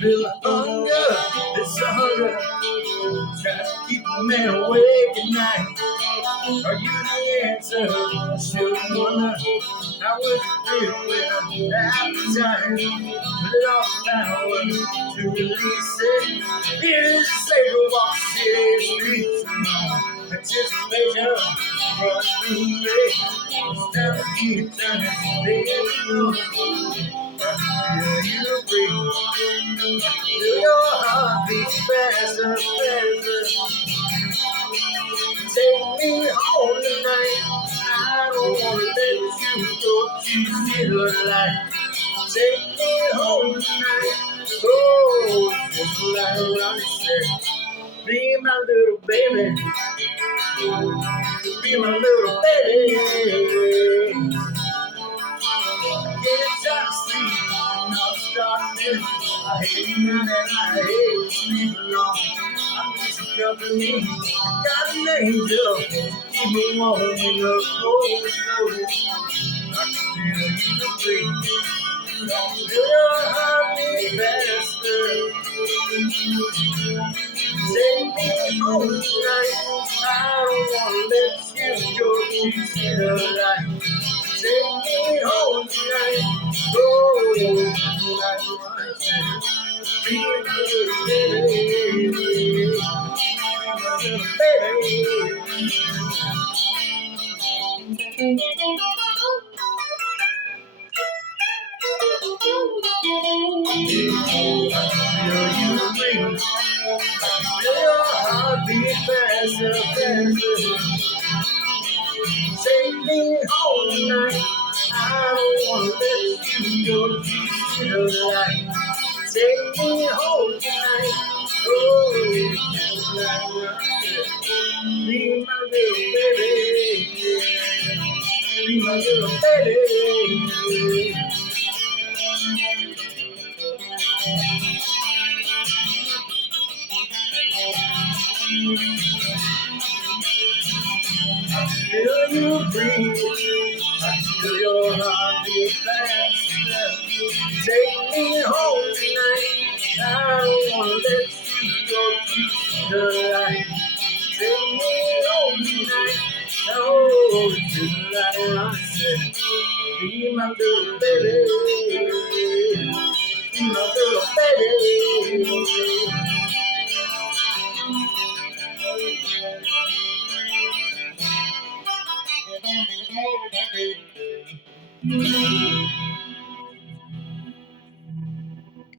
Feel hunger, it's a hunger, trying to keep a man awake at night. Are you the answer? Should wonder how would you feel with appetite? But it all power to release it. It is safe to walk city streets. Anticipation runs through me. It's time to keep turning, baby. Feel you breathe. Feel your heart beat faster, faster. Take me home tonight. I don't wanna let you go. You feel like take me home tonight. Oh, just like Ronnie said, be my little baby, be my little baby. Get time to sleep, not starting. I hate you and I hate sleep alone. I miss your company. Got an angel, keep me warm in the cold snow. I can feel you breathe. Feel your heartbeat faster. Take me home tonight. I don't wanna let you go. You see the light. Take me home tonight. Oh, like I said, be my little baby, my little baby. Feel you ring, feel your heartbeat faster, faster. Take me home tonight. I don't wanna let you go. You feel like take me home tonight. Oh, like be my little baby, be my little baby. Feel you breathe, feel your heartbeat faster. Take me home tonight. I don't wanna let you go to the light. Take me home tonight. Oh, just like I said, be my little baby, be my little baby.